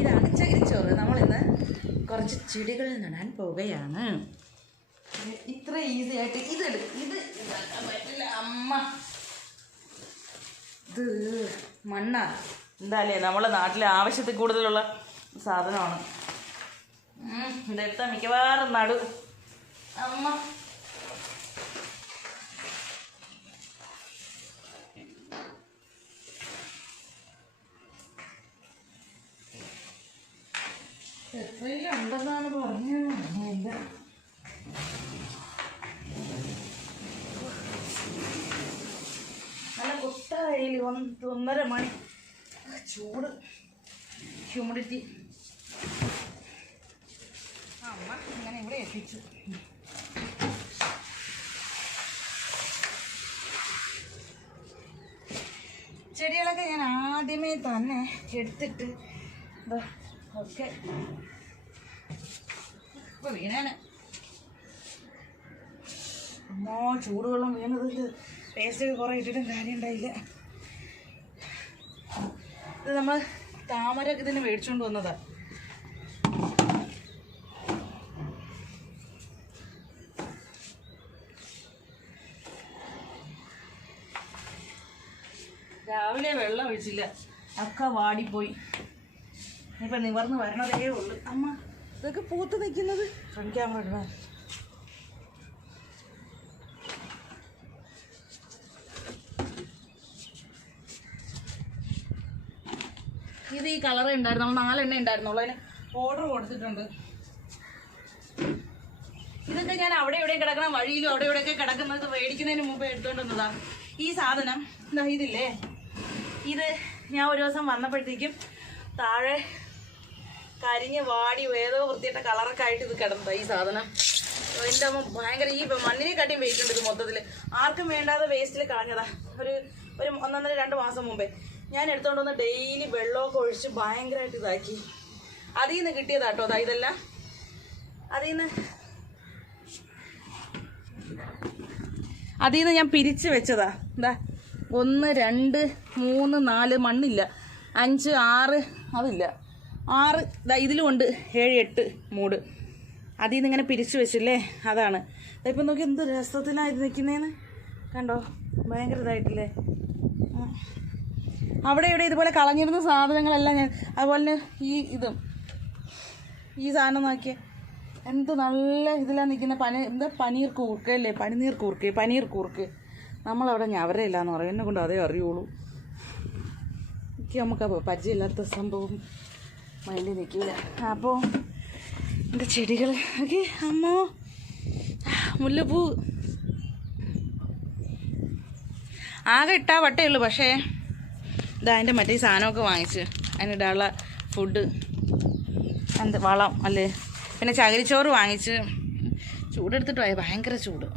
ഇതാണ് ചകിരിച്ചോറ്. നമ്മളിന്ന് കുറച്ച് ചെടികൾ നടാൻ പോവുകയാണ്. ഇത്ര ഈസി ആയിട്ട് ഇത് ഉണ്ടാക്കാൻ പറ്റില്ല അമ്മ. ഇത് മണ്ണാ. എന്തായാലേ നമ്മളെ നാട്ടിലെ ആവശ്യത്തിൽ കൂടുതലുള്ള സാധനമാണ്. ഇതെടുത്താൽ മിക്കവാറും നടു അമ്മ. എത്രയും ഉണ്ടെന്നാണ് പറഞ്ഞത്. നല്ല കുട്ട വെയിൽ, 1-1.5 മണി ചൂട്, ഹ്യൂമിഡിറ്റി. അമ്മ ഇങ്ങനെ ഇവിടെ എത്തിച്ചു. ചെടികളൊക്കെ ഞാൻ ആദ്യമേ തന്നെ എടുത്തിട്ട് ഒക്കെ ഇപ്പം വീണാണ്. അമ്മോ ചൂടുവെള്ളം വീണതിൽ ടേസ്റ്റൊക്കെ കുറേ ഇട്ടിട്ടും കാര്യം ഉണ്ടായില്ല. ഇത് നമ്മൾ താമരൊക്കെ ഇതിന് മേടിച്ചുകൊണ്ട് വന്നതാ. രാവിലെ വെള്ളം ഒഴിച്ചില്ല, ഒക്കെ വാടിപ്പോയി. ഇപ്പം നിവർന്ന് വരണതേ ഉള്ളു. അമ്മ ഇതൊക്കെ പൂത്ത് നിൽക്കുന്നത് ഫ്രണ്ട് ക്യാമറ ഇടണം. ഇത് ഈ കളറേ ഉണ്ടായിരുന്നു, നമ്മൾ 4 എണ്ണ ഉണ്ടായിരുന്നുള്ളൂ. അതിന് ഓർഡർ കൊടുത്തിട്ടുണ്ട്. ഇതൊക്കെ ഞാൻ അവിടെ ഇവിടെ കിടക്കണ വഴിയിലും അവിടെ ഇവിടെയൊക്കെ കിടക്കുന്നത് മേടിക്കുന്നതിന് മുമ്പ് എടുത്തുകൊണ്ട് വന്നതാ. ഈ സാധനം ഇതില്ലേ, ഇത് ഞാൻ ഒരു ദിവസം വന്നപ്പോഴത്തേക്കും താഴെ കരിഞ്ഞ് വാടി ഏതോ വൃത്തിയിട്ട കളറൊക്കെ ആയിട്ട് ഇത് കിടന്നതാ. ഈ സാധനം എൻ്റെ അമ്മ ഭയങ്കര, ഈ മണ്ണിനെ കാട്ടിയും വെയിറ്റ് ഉണ്ട് ഇത് മൊത്തത്തിൽ. ആർക്കും വേണ്ടാതെ വേസ്റ്റിൽ കളഞ്ഞതാ. ഒരു 1-1.5-2 മാസം മുമ്പേ ഞാൻ എടുത്തോണ്ട് വന്ന് ഡെയിലി വെള്ളമൊക്കെ ഒഴിച്ച് ഭയങ്കരമായിട്ട് ഇതാക്കി. അതിൽ നിന്ന് കിട്ടിയതാട്ടോ ഇതെല്ലാം. അതിൽ നിന്ന് ഞാൻ പിരിച്ച് വെച്ചതാ. 1, 2, 3, 4 മണ്ണില്ല, 5, 6 അതില്ല, 6 ഇതിലും ഉണ്ട്, 7, 8 മൂട്. അതിൽ നിന്ന് ഇങ്ങനെ പിരിച്ചു വെച്ചില്ലേ, അതാണ്. ഇപ്പം നോക്കി എന്ത് രസത്തിലാണ് ഇത് നിൽക്കുന്നതെന്ന് കണ്ടോ, ഭയങ്കര ഇതായിട്ടില്ലേ. അവിടെ ഇവിടെ ഇതുപോലെ കളഞ്ഞിരുന്ന സാധനങ്ങളെല്ലാം ഞാൻ അതുപോലെ തന്നെ ഈ സാധനം നോക്കിയേ, എന്ത് നല്ല ഇതിലാണ് നിൽക്കുന്ന. പനീർ കൂർക്ക അല്ലേ, പനീർ കൂർക്ക. നമ്മളവിടെ ഞവരയില്ല എന്ന് പറയും, എന്നെ കൊണ്ട് അതേ അറിയുള്ളൂ. നമുക്ക് പരിചയമില്ലാത്ത സംഭവം മൈൻഡിൽ നിൽക്കില്ല. അപ്പോൾ എൻ്റെ ചെടികൾ ഓക്കെ. അമ്മോ മുല്ലപ്പൂ ആകെ ഇട്ടാ വട്ടേ ഉള്ളൂ. പക്ഷേ അതിൻ്റെ മറ്റേ സാധനമൊക്കെ വാങ്ങിച്ച് അതിനിടാനുള്ള ഫുഡ്, വളം അല്ലേ. പിന്നെ ചകിരിച്ചോറ് വാങ്ങിച്ച്. ചൂടെടുത്തിട്ട് പോയ ഭയങ്കര ചൂട്.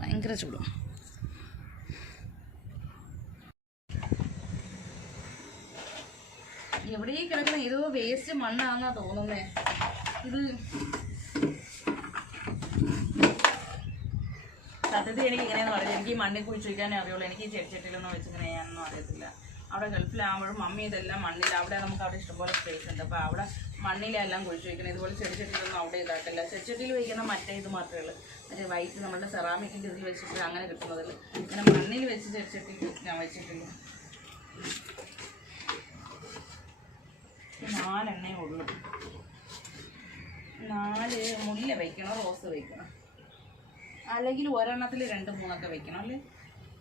എവിടെ കിടക്കുന്ന ഏതോ വേസ്റ്റ് മണ്ണാന്നാ തോന്നുന്നേ. ഇത് സത്യത്തിൽ എനിക്ക് ഇങ്ങനെയെന്ന് പറയാം, എനിക്ക് ഈ മണ്ണിൽ കുഴിച്ച് വയ്ക്കാനേ അറിയുള്ളൂ. എനിക്ക് ഈ ചെടിച്ചട്ടിലൊന്നും വെച്ചിങ്ങനെ ചെയ്യാനൊന്നും അറിയത്തില്ല. അവിടെ ഗൾഫിലാകുമ്പോഴും മമ്മി ഇതെല്ലാം മണ്ണിൽ, അവിടെ നമുക്ക് അവിടെ ഇഷ്ടംപോലെ സ്പേസ് ഉണ്ട്. അപ്പോൾ അവിടെ മണ്ണിലെല്ലാം കുഴിച്ച് വയ്ക്കണം. ഇതുപോലെ ചെടിച്ചട്ടിയിലൊന്നും അവിടെ ഇതാക്കില്ല. ചെടിച്ചട്ടിയിൽ വയ്ക്കുന്ന മറ്റേ ഇത് മാത്രമേ ഉള്ളൂ, മറ്റേ വൈറ്റ് നമ്മുടെ സെറാമിക്കിൻ്റെ ഇതിൽ വെച്ചിട്ട് അങ്ങനെ കിട്ടുന്നതിൽ. ഇങ്ങനെ മണ്ണിൽ വെച്ച് ചെടിച്ചട്ടിയിൽ ഞാൻ വെച്ചിട്ടില്ല. 4 എണ്ണയേ ഉള്ളൂ. 4 മുല്ല വയ്ക്കണം, റോസ് വയ്ക്കണം, അല്ലെങ്കിൽ ഒരെണ്ണത്തിൽ 2-3 വെക്കണം അല്ലേ.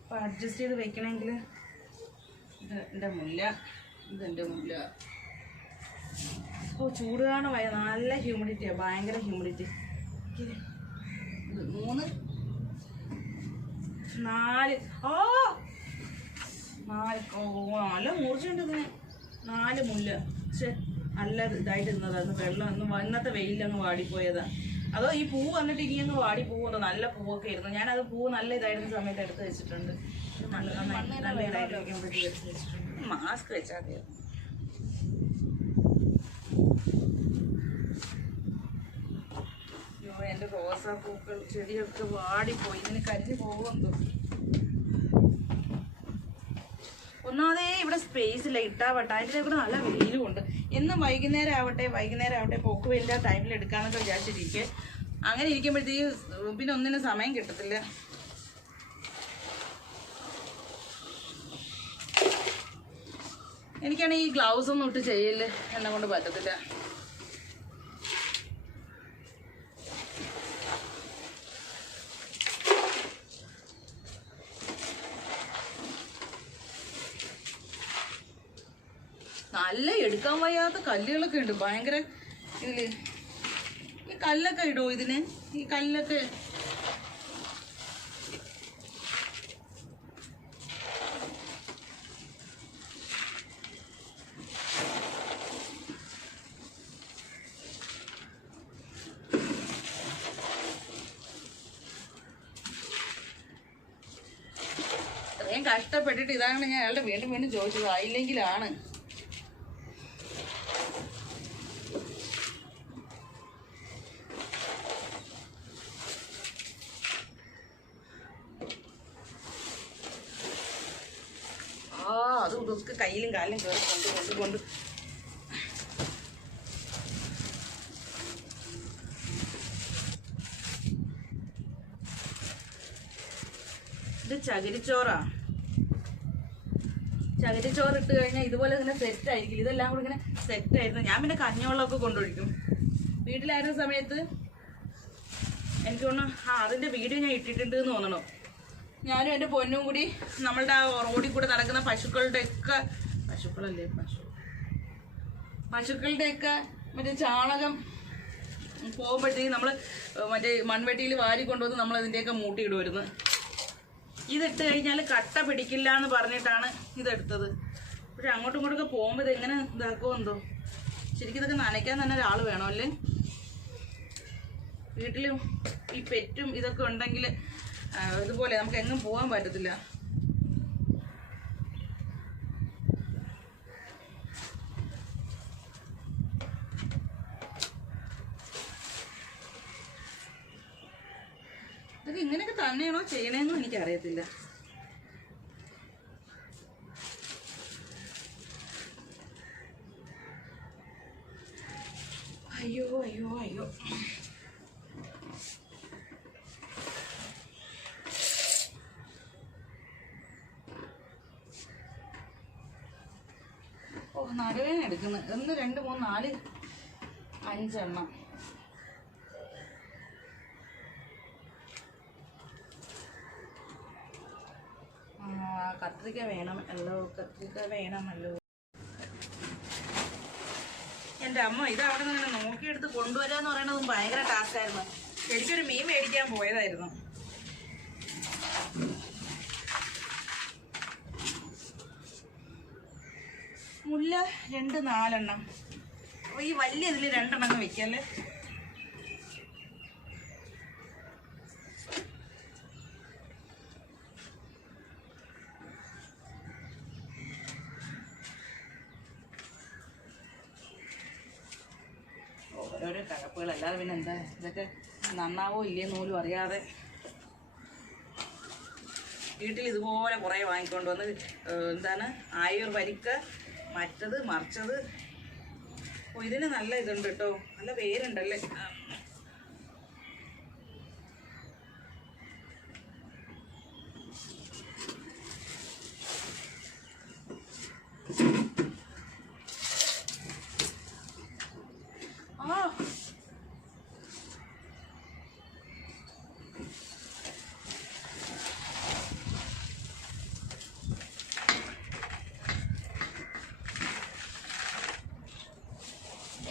അപ്പോൾ അഡ്ജസ്റ്റ് ചെയ്ത് വെക്കണമെങ്കിൽ ഇത് എൻ്റെ മുല്ല, ഇതെൻ്റെ മുല്ല. ചൂട് കാണും, നല്ല ഹ്യൂമിഡിറ്റിയാണ്, ഭയങ്കര ഹ്യൂമിഡിറ്റി. 3, 4 നല്ല മൂർച്ചയുണ്ട് ഇതിന്. 4 മുല്ല. പക്ഷെ നല്ല ഇതായിട്ട് ഇരുന്നതാണ്. വെള്ളം ഇന്നത്തെ വെയിലങ്ങ് വാടിപ്പോയതാണ്. അതോ ഈ പൂ വന്നിട്ട് ഇനി അങ്ങ് വാടി പോകുമോ. നല്ല പൂവൊക്കെ ആയിരുന്നു. ഞാനത് പൂ നല്ല ഇതായിരുന്ന സമയത്ത് എടുത്ത് വെച്ചിട്ടുണ്ട്. നല്ല ഇതായിട്ട് ഇരിക്കുമ്പോഴത്തേക്ക് എടുത്ത് വെച്ചിട്ടുണ്ട്. മാസ്ക് വെച്ചാൽ മതി. എൻ്റെ റോസാപ്പൂക്കൾ ചെടിയൊക്കെ വാടിപ്പോയി. ഇതിന് കരിഞ്ഞു പോകുമെന്തോ. ഒന്നാമതേ ഇവിടെ സ്പേസ് ഇല്ല, ഇട്ടാവട്ടെ. അതിൻ്റെ കൂടെ നല്ല വെയിലും ഉണ്ട്. എന്നും വൈകുന്നേരം ആവട്ടെ പോക്ക് വെയിലിൻ്റെ ടൈമിൽ എടുക്കാമെന്നൊക്കെ വിചാരിച്ചിരിക്കെ. അങ്ങനെ ഇരിക്കുമ്പോഴത്തേക്ക് പിന്നെ ഒന്നിനും സമയം കിട്ടത്തില്ല. എനിക്കാണെങ്കിൽ ഈ ഗ്ലൗസ് ഒന്നും ഇട്ട് ചെയ്യല് എന്നെ കൊണ്ട് പറ്റത്തില്ല. നല്ല എടുക്കാൻ വയ്യാത്ത കല്ലുകളൊക്കെ ഉണ്ട് ഭയങ്കര. ഇതില് ഈ കല്ലൊക്കെ ഇടുമോ ഇതിന്? ഈ കല്ലൊക്കെ ഇത്രയും കഷ്ടപ്പെട്ടിട്ട് ഇതാണ് ഞാൻ അയാളുടെ വീണ്ടും വീണ്ടും ചോദിച്ചത്. ആയില്ലെങ്കിലാണ് അതും ഇതൊക്കെ കയ്യിലും കാലിലും കയറി കൊണ്ട് ഇത് ചകിരിച്ചോറാ. ചകിരിച്ചോറ് ഇട്ട് കഴിഞ്ഞാൽ ഇതുപോലെ ഇങ്ങനെ സെറ്റ് ആയിരിക്കില്ല. ഇതെല്ലാം കൂടി ഇങ്ങനെ സെറ്റ് ആയിരുന്നു. ഞാൻ പിന്നെ കഞ്ഞിവെള്ളമൊക്കെ കൊണ്ടൊഴിക്കും. വീട്ടിലായിരുന്ന സമയത്ത് എനിക്ക് തോന്നുന്നു അതിൻ്റെ വീഡിയോ ഞാൻ ഇട്ടിട്ടുണ്ട് എന്ന് തോന്നണോ. ഞാനും എൻ്റെ പൊന്നും കൂടി നമ്മളുടെ ആ റോഡിൽ കൂടെ നടക്കുന്ന പശുക്കളുടെയൊക്കെ മറ്റേ ചാണകം പോകുമ്പോഴത്തേക്ക് നമ്മൾ മറ്റേ മൺവെട്ടിയിൽ വാരി കൊണ്ടുവന്ന് നമ്മൾ അതിൻ്റെയൊക്കെ മൂട്ടിയിടുമായിരുന്നു. ഇതിട്ട് കഴിഞ്ഞാൽ കട്ട പിടിക്കില്ല എന്ന് പറഞ്ഞിട്ടാണ് ഇതെടുത്തത്. പക്ഷെ അങ്ങോട്ടും ഇങ്ങോട്ടൊക്കെ പോകുമ്പോൾ ഇതെങ്ങനെ ഇതാക്കുമോ എന്തോ. ശരിക്കും ഇതൊക്കെ നനയ്ക്കാൻ തന്നെ ഒരാൾ വേണമല്ലേ. വീട്ടിലും ഈ പെറ്റും ഇതൊക്കെ ഉണ്ടെങ്കിൽ ഇതുപോലെ നമുക്ക് എങ്ങും പോകാൻ പറ്റത്തില്ല. ഇതൊക്കെ ഇങ്ങനെയൊക്കെ തന്നെയാണോ ചെയ്യണേന്നും എനിക്കറിയത്തില്ല. അയ്യോ അയ്യോ അയ്യോ. നടുവേന എടുക്കുന്നത് 1 2 3 4 5 എണ്ണം. കത്രിക വേണമല്ലോ. എൻ്റെ അമ്മ ഇത് അവിടെ നിന്ന് നോക്കിയെടുത്ത് കൊണ്ടുവരാന്ന് പറയണതും ഭയങ്കര ടാസ്കായിരുന്നു. ശരിക്കൊരു മീൻ മേടിക്കാൻ പോയതായിരുന്നു. മുല്ല 2 4 എണ്ണം. അപ്പോൾ ഈ വലിയ ഇതിൽ 2 എണ്ണം വെക്കല്ലേ. ഓരോരോ കഴപ്പുകൾ. അല്ലാതെ പിന്നെ എന്താ ഇതൊക്കെ നന്നാവോ ഇല്ലേന്ന് പോലും അറിയാതെ വീട്ടിൽ ഇതുപോലെ കുറേ വാങ്ങിക്കൊണ്ട് വന്ന് എന്താണ് ആയൂർ വരിക്ക, മറ്റത് മറിച്ചത്. ഇതിന് നല്ല ഇതുണ്ട് കേട്ടോ, നല്ല വേരുണ്ടല്ലേ.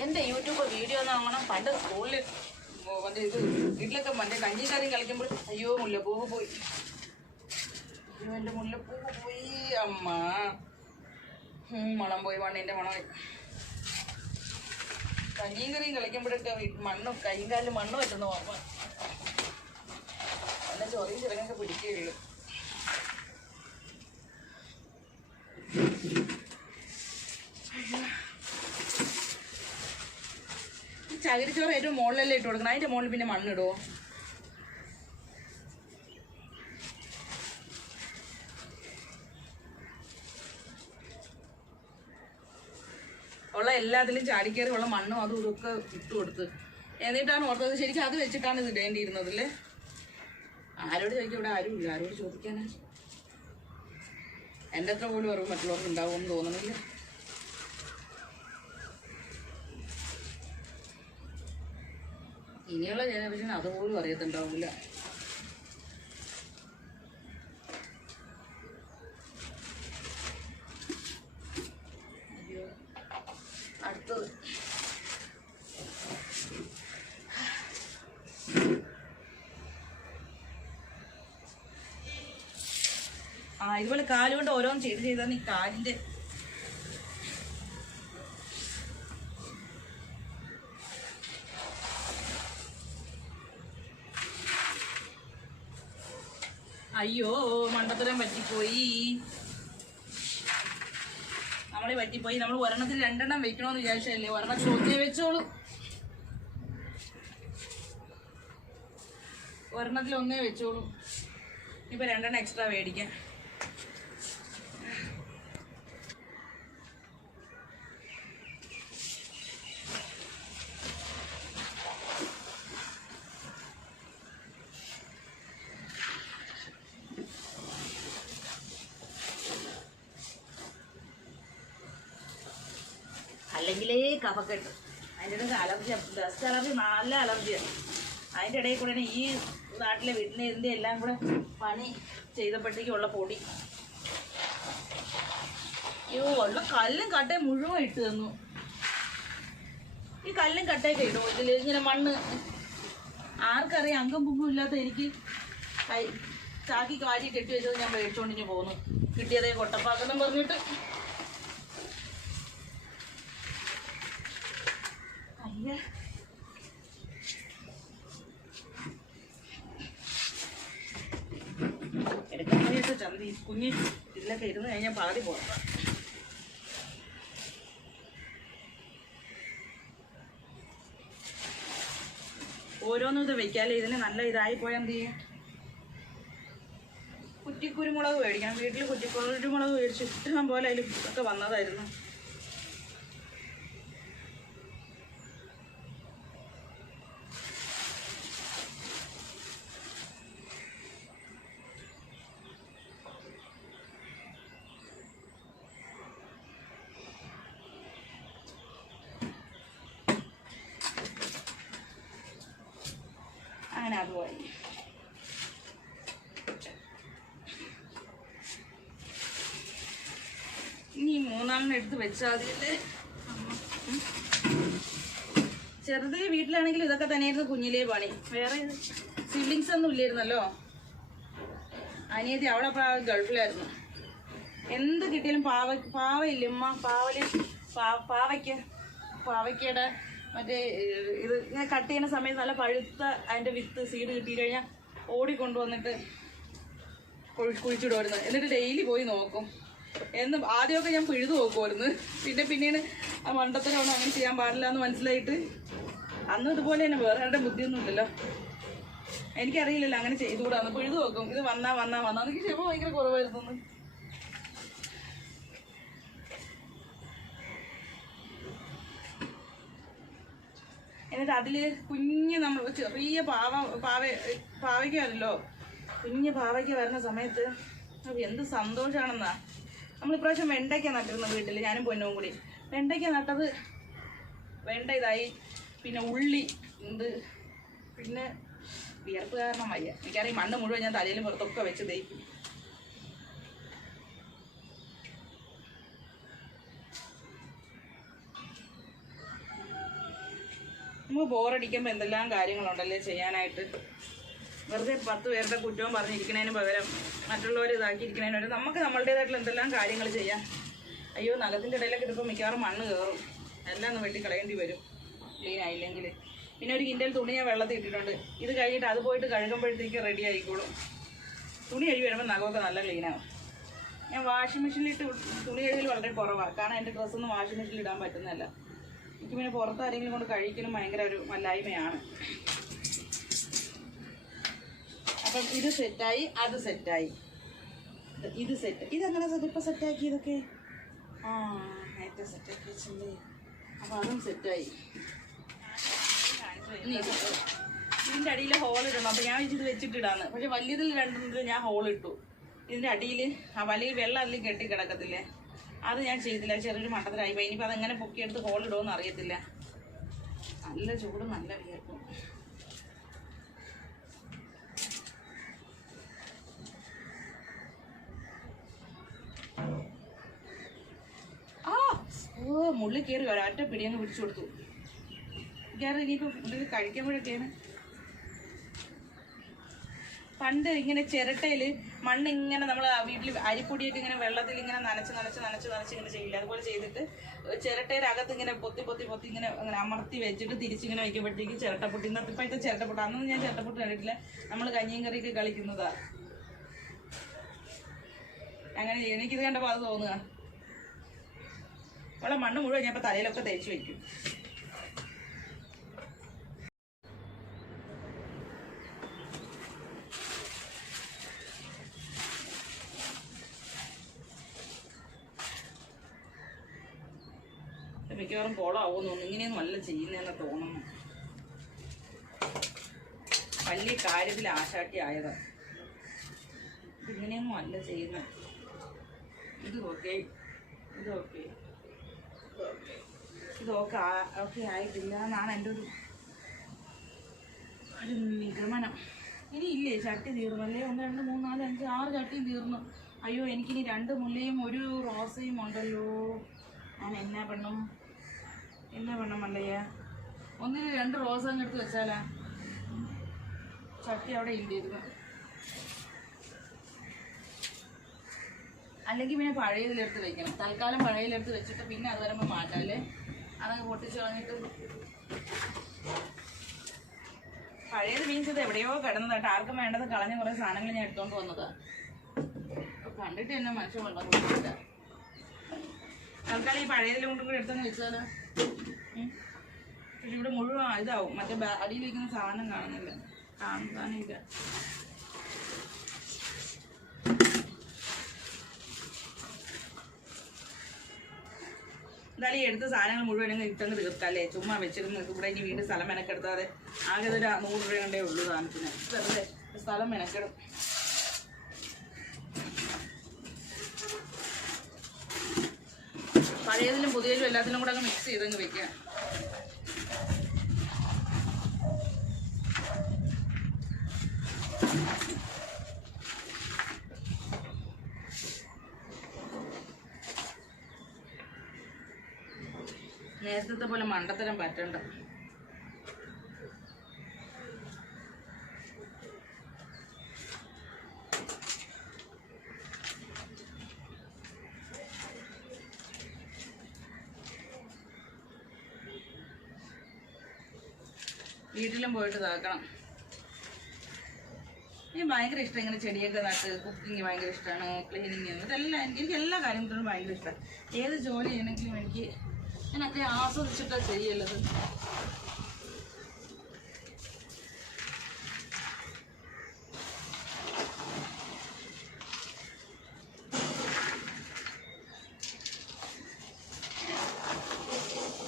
എൻ്റെ യൂട്യൂബ് വീഡിയോ എന്ന് വാങ്ങണം. പണ്ട് സ്കൂളിൽ മറ്റേ ഇത് വീട്ടിലൊക്കെ മറ്റേ കഞ്ഞിക്കാരും കളിക്കുമ്പോൾ അയ്യോ മുല്ലപ്പൂവ് പോയി, അയ്യോ എൻ്റെ മുല്ലപ്പൂവ് പോയി അമ്മ. മണം പോയി, മണ്ണിൻ്റെ മണമായി. കഞ്ഞിയും കറിയും കളിക്കുമ്പോഴൊക്കെ മണ്ണും കൈയും കാലിലും മണ്ണ് പറ്റുന്ന ഓർമ്മ. എന്നെ ചൊറിയും ചിറങ്ങൊക്കെ പിടിക്കുകയുള്ളൂ. ചകിരിച്ചോറ് ഏറ്റവും മുകളിലല്ലേ ഇട്ട് കൊടുക്കണം. അതിൻ്റെ മുകളിൽ പിന്നെ മണ്ണിടുമോ? എല്ലാത്തിലും ചാടിക്കയറിയുള്ള മണ്ണും അതും ഇതൊക്കെ ഇട്ട് കൊടുത്ത്. എന്നിട്ടാണ് ഓർത്തത് ശരിക്കും അത് വെച്ചിട്ടാണ് ഇത് ഇടേണ്ടിയിരുന്നതല്ലേ. ആരോട് ചോദിക്കും? ഇവിടെ ആരും ഇല്ല, ആരോട് ചോദിക്കാനാ? എൻ്റെ അത്ര പോലും അറിവ് മറ്റുള്ളവർക്ക് ഉണ്ടാവുമെന്ന് തോന്നുന്നില്ല. ഇനിയുള്ള ജനറേഷൻ അതുപോലും അറിയത്തുണ്ടാവില്ല. അടുത്തത് ഇതുപോലെ കാലുകൊണ്ട് ഓരോന്ന് ചെയ്താണ് ഈ കാലിന്റെ അയ്യോ മണ്ടത്തരം പറ്റിപ്പോയി. നമ്മളെ പറ്റിപ്പോയി. നമ്മൾ ഒരെണ്ണത്തിൽ 2 എണ്ണം വെക്കണമെന്ന് വിചാരിച്ചല്ലേ. ഒരെണ്ണത്തിൽ ഒന്നേ വെച്ചോളൂ. ഒരെണ്ണത്തിൽ ഒന്നേ വെച്ചോളൂ. ഇപ്പൊ 2 എണ്ണം എക്സ്ട്രാ മേടിക്കാം. അല്ലെങ്കിലേ കഫക്കെട്ട്, അതിൻ്റെ ഇടയ്ക്ക് അലർജി, ഡസ്റ്റ് അലർജി, നല്ല അലർജിയാണ്. അതിൻ്റെ ഇടയിൽ കൂടെയാണ് ഈ നാട്ടിലെ വീട്ടിലെ ഇതിൻ്റെ എല്ലാം കൂടെ പണി ചെയ്തപ്പോഴത്തേക്കുള്ള പൊടി. അയ്യോ ഉള്ള കല്ലും കട്ടയും മുഴുവൻ ഇട്ട് തന്നു. ഈ കല്ലും കട്ടയൊക്കെ ഇടും ഇതിൽ ഇങ്ങനെ മണ്ണ്. ആർക്കറിയാം? അംഗം പൊങ്ങും ഇല്ലാത്ത എനിക്ക് ചാക്കി കാരി കെട്ടി വെച്ചത് ഞാൻ മേടിച്ചോണ്ടിഞ്ഞ് പോന്നു. കിട്ടിയതേ കൊട്ടപ്പാക്കെന്നും പറഞ്ഞിട്ട്. എടുക്കാനായിട്ട് ചന്തി കുഞ്ഞി ഇതിലൊക്കെ ഇരുന്ന് കഴിഞ്ഞാൽ പാതി പോകാം. ഓരോന്നും ഇത് വെക്കാല്ലേ ഇതിന് നല്ല ഇതായി പോയാൽ എന്ത് ചെയ്യും? കുറ്റിക്കുരുമുളക് മേടിക്കണം. വീട്ടിൽ കുറ്റിക്കുരുമുളക് മേടിച്ച് ഇഷ്ടം പോലെ അതിൽ ഒക്കെ വന്നതായിരുന്നു. അങ്ങനെ അതുപോലെ ഇനി 3 എടുത്ത് വെച്ചാൽ മതിയല്ലേ. ചെറുത് വീട്ടിലാണെങ്കിൽ ഇതൊക്കെ തന്നെയായിരുന്നു കുഞ്ഞിലേ പണി. വേറെ സിബ്ലിങ്സ് ഒന്നും ഇല്ലായിരുന്നല്ലോ. അനിയത്തി അവിടെ ഗൾഫിലായിരുന്നു. എന്ത് കിട്ടിയാലും പാവയില്ലേ ഉമ്മ, പാവയ്ക്കയുടെ മറ്റേ ഇത് ഇങ്ങനെ കട്ട് ചെയ്യുന്ന സമയത്ത് നല്ല പഴുത്ത അതിൻ്റെ വിത്ത് സീഡ് കിട്ടിക്കഴിഞ്ഞാൽ ഓടിക്കൊണ്ടുവന്നിട്ട് കുഴിച്ചിടുമായിരുന്നു. എന്നിട്ട് ഡെയിലി പോയി നോക്കും. ആദ്യമൊക്കെ ഞാൻ പിഴുതു നോക്കുമായിരുന്നു. പിന്നീട് ആ മണ്ടത്തരമൊന്നും അങ്ങനെ ചെയ്യാൻ പാടില്ല എന്ന് മനസ്സിലായിട്ട് അന്നും ഇതുപോലെ തന്നെ. വേറെ ആരുടെ ബുദ്ധിയൊന്നും ഇല്ലല്ലോ. എനിക്കറിയില്ലല്ലോ അങ്ങനെ ചെയ്തുകൂടാന്ന്. പിഴുതു നോക്കും. ഇത് വന്നാ എനിക്ക് ക്ഷമ ഭയങ്കര കുറവായിരുന്നു. എന്നിട്ട് അതിൽ കുഞ്ഞ് നമ്മൾ ചെറിയ പാവയ്ക്കാണല്ലോ. കുഞ്ഞ് പാവയ്ക്ക വരുന്ന സമയത്ത് എന്ത് സന്തോഷമാണെന്നാ. നമ്മളിപ്രാവശ്യം വെണ്ടയ്ക്ക നട്ടിരുന്നു വീട്ടിൽ, ഞാനും പൊന്നും കൂടി. വെണ്ടയ്ക്ക നട്ടത് വെണ്ട ഇതായി. പിന്നെ ഉള്ളി ഉണ്ട്. പിന്നെ വിയർപ്പ് കാരണം വയ്യ. എനിക്കറിയാം മണ്ണ് മുഴുവൻ ഞാൻ തലയിലും പുറത്തൊക്കെ വെച്ച് തേക്കും. നമുക്ക് ബോറടിക്കുമ്പോൾ എന്തെല്ലാം കാര്യങ്ങളുണ്ടല്ലേ ചെയ്യാനായിട്ട്. വെറുതെ 10 പേരുടെ കുറ്റവും പറഞ്ഞിരിക്കുന്നതിന് പകരം മറ്റുള്ളവർ ഇതാക്കിയിരിക്കുന്നതിന് പകരം നമുക്ക് നമ്മളുടേതായിട്ടുള്ള എന്തെല്ലാം കാര്യങ്ങൾ ചെയ്യാം. അയ്യോ നഖത്തിൻ്റെ ഇടയിലൊക്കെ ഇതിപ്പോൾ മിക്കവാറും മണ്ണ് കയറും. എല്ലാം ഒന്ന് വെട്ടി കളയേണ്ടി വരും ക്ലീൻ ആയില്ലെങ്കിൽ. പിന്നെ ഒരു കിൻഡൽ തുണി ഞാൻ വെള്ളത്തിൽ ഇട്ടിട്ടുണ്ട്. ഇത് കഴിഞ്ഞിട്ട് അത് പോയിട്ട് കഴുകുമ്പോഴത്തേക്ക് റെഡി ആയിക്കോളും. തുണി കഴുകി വരുമ്പോൾ നഖമൊക്കെ നല്ല ക്ലീനാകും. ഞാൻ വാഷിംഗ് മെഷീനിലിട്ട് തുണി കഴുകൽ വളരെ കുറവാണ്. കാരണം എൻ്റെ ഡ്രസ്സൊന്നും വാഷിംഗ് മെഷീനിൽ ഇടാൻ പറ്റുന്നതല്ല. എനിക്ക് പിന്നെ പുറത്ത് ആരെങ്കിലും കൊണ്ട് കഴിക്കലും ഭയങ്കര ഒരു മല്ലായ്മയാണ്. അപ്പം ഇത് സെറ്റായി, അത് സെറ്റായി, ഇത് സെറ്റ്. ഇതെങ്ങനെ ഇപ്പം സെറ്റാക്കി? ഇതൊക്കെ നേരത്തെ സെറ്റാക്കി വെച്ചില്ലേ. അപ്പോൾ അതും സെറ്റായി. ഇതിൻ്റെ അടിയിൽ ഹോൾ ഇടണം. അപ്പോൾ ഞാൻ ഇത് വെച്ചിട്ടിടാന്ന്. പക്ഷെ വലിയതിൽ രണ്ടെണ്ണത്തിൽ ഞാൻ ഹോൾ ഇട്ടു. ഇതിൻ്റെ അടിയിൽ ആ വലിയ വെള്ളം അതിൽ കെട്ടി കിടക്കത്തില്ലേ, അത് ഞാൻ ചെയ്തില്ല. ചെറിയൊരു മണ്ടത്തിലായി പോയി. ഇനിയിപ്പോൾ അതെങ്ങനെ പൊക്കിയെടുത്ത് ഹോൾ ഇടുമെന്ന് അറിയത്തില്ല. നല്ല ചൂട്, നല്ല വിയർക്കും. മുള്ളി കയറി ഒരൊറ്റ പിടിയങ്ങ് പിടിച്ചു കൊടുത്തു. കയറി ഇനിയിപ്പോൾ ഇത് കഴിക്കുമ്പോഴൊക്കെയാണ്. പണ്ട് ഇങ്ങനെ ചിരട്ടയിൽ മണ്ണ് ഇങ്ങനെ നമ്മൾ വീട്ടിൽ അരിപ്പൊടിയൊക്കെ ഇങ്ങനെ വെള്ളത്തിൽ ഇങ്ങനെ നനച്ച് ഇങ്ങനെ ചെയ്യില്ല. അതുപോലെ ചെയ്തിട്ട് ചിരട്ടയുടെ അകത്ത് ഇങ്ങനെ പൊത്തി ഇങ്ങനെ അങ്ങനെ അമർത്തി വെച്ചിട്ട് തിരിച്ചിങ്ങനെ വയ്ക്കുമ്പോഴത്തേക്ക് ചിരട്ടപ്പൊട്ടി. ഇപ്പോഴത്തെ ചിരട്ടപ്പൊട്ട്, അന്നൊന്നും ഞാൻ ചിരട്ടപ്പൊട്ട് കണ്ടിട്ടില്ല. നമ്മൾ കഞ്ഞിയും കറിയൊക്കെ കളിക്കുന്നതാ. അങ്ങനെ എനിക്കിത് കണ്ടപ്പോൾ അത് തോന്നുക. അവിടെ മണ്ണ് മുഴുവൻ ഞാൻ ഇപ്പോൾ തലയിലൊക്കെ തേച്ച് വയ്ക്കും. മിക്കവാറും പോളാവുമെന്ന് തോന്നുന്നു. ഇങ്ങനെയൊന്നും അല്ല ചെയ്യുന്നതെന്ന് തോന്നുന്നു. വലിയ കാര്യത്തിൽ ആശാട്ടി ആയതാണ്. ഇതിങ്ങനെയൊന്നും അല്ല ചെയ്യുന്നത്. ഇത് ഓക്കെ, ഇതൊക്കെ ഓക്കെ ആയിട്ടില്ല എന്നാണ് എൻ്റെ ഒരു നിഗമനം. ഇനി ഇല്ലേ ചട്ടി തീർന്നു അല്ലേ? 1 2 3 4 5 6 ചട്ടിയും തീർന്നു. അയ്യോ, എനിക്കിനി 2 മുല്ലയും 1 റോസയും ഉണ്ടല്ലോ. ഞാൻ എന്നാ പെണ്ണം മല്ലയ്യ, 1 2 റോസ അങ്ങെടുത്ത് വെച്ചാലാ? ചട്ടി അവിടെ ഇല്ലായിരുന്നു. അല്ലെങ്കിൽ പിന്നെ പഴയതിലെടുത്ത് വെക്കണം. തൽക്കാലം പഴയതിലെടുത്ത് വെച്ചിട്ട് പിന്നെ അത് വരുമ്പോൾ മാറ്റാം അല്ലേ? അതങ്ങ് പൊട്ടിച്ച് കളഞ്ഞിട്ട്. പഴയത് മീൻസ് ഇത് എവിടെയോ കിടന്നതായിട്ട് ആർക്കും വേണ്ടത് കളഞ്ഞ കുറേ സാധനങ്ങൾ ഞാൻ എടുത്തോണ്ട് വന്നതാണ്. കണ്ടിട്ട് എന്നെ മനുഷ്യൻ വെള്ളം കൊടുക്കില്ല. തൽക്കാലം ഈ പഴയതിലും കൊണ്ടും കൂടെ എടുത്തെന്ന് വെച്ചാൽ പക്ഷെ ഇവിടെ മുഴുവൻ ഇതാവും. മറ്റേ അടിയിലിരിക്കുന്ന സാധനം കാണാനില്ല. എന്തായാലും ഈ എടുത്ത സാധനങ്ങൾ മുഴുവൻ ഇട്ടങ്ങ് തീർക്കല്ലേ. ചുമ്മാ വെച്ചിരുന്ന് ഇവിടെ ഇനി വീണ്ടും സ്ഥലം മെനക്കെടുത്താതെ ആകെ ഒരു 100 രൂപ കൊണ്ടേ ഉള്ളൂ സാധനത്തിന്. വെറുതെ സ്ഥലം മെനക്കെടും. പഴയതിലും പുതിയതിലും എല്ലാത്തിനും കൂടെ അങ്ങ് മിക്സ് ചെയ്തങ്ങ് വെക്കുക. നേരത്തെ പോലെ മണ്ടത്തരം പറ്റണ്ട. വീട്ടിലും പോയിട്ട് ഇതാക്കണം. എനിക്ക് ഭയങ്കര ഇഷ്ടം ഇങ്ങനെ ചെടിയൊക്കെ നട്ട്. കുക്കിങ് ഭയങ്കര ഇഷ്ടമാണ്. ക്ലീനിങ്, ഇതെല്ലാം എനിക്ക് എല്ലാ കാര്യങ്ങളും ഭയങ്കര ഇഷ്ടമാണ്. ഏത് ജോലി ചെയ്യണമെങ്കിലും എനിക്ക് ഞാൻ അത്രയും ആസ്വദിച്ചിട്ടാണ് ചെയ്യുള്ളത്.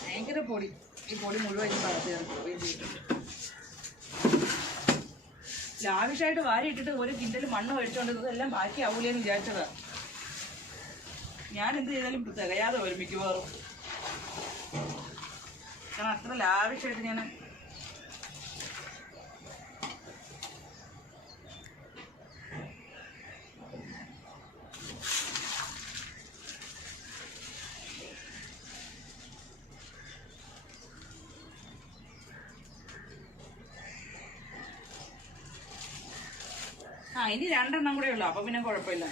ഭയങ്കര പൊടി. ഈ പൊടി മുഴുവൻ വളർത്തി എഴുതിയിട്ടുണ്ട്. ലാവിഷായിട്ട് വാരി ഇട്ടിട്ട് 1 കിൻഡൽ മണ്ണ് മേടിച്ചുകൊണ്ടിരുന്നത് എല്ലാം ബാക്കിയാവൂലെന്ന് വിചാരിച്ചതാണ്. ഞാൻ എന്ത് ചെയ്താലും തികയാതെ വരും മിക്കവാറും. കാരണം അത്ര ലാവിഷായിട്ട് ഞാൻ ഇനി 2 എണ്ണം കൂടെ ഉള്ളു. അപ്പം പിന്നെ കുഴപ്പമില്ല.